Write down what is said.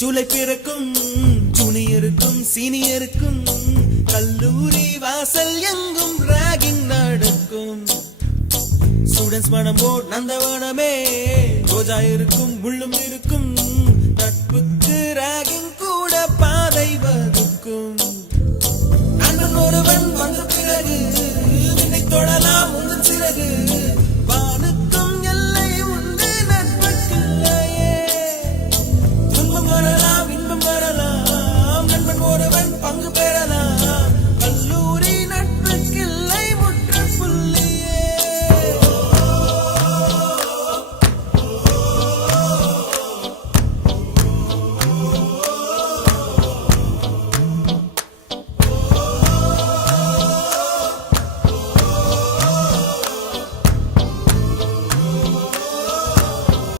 ஜூலை பிறக்கும் ஜூனியருக்கும் சீனியருக்கும் கல்லூரி வாசல் எங்கும் ராகிங் நடக்கும். ஸ்டூடெண்ட்ஸ் மனமோ நந்தவனமே ரோஜா இருக்கும் முள்ளும் இருக்கும்.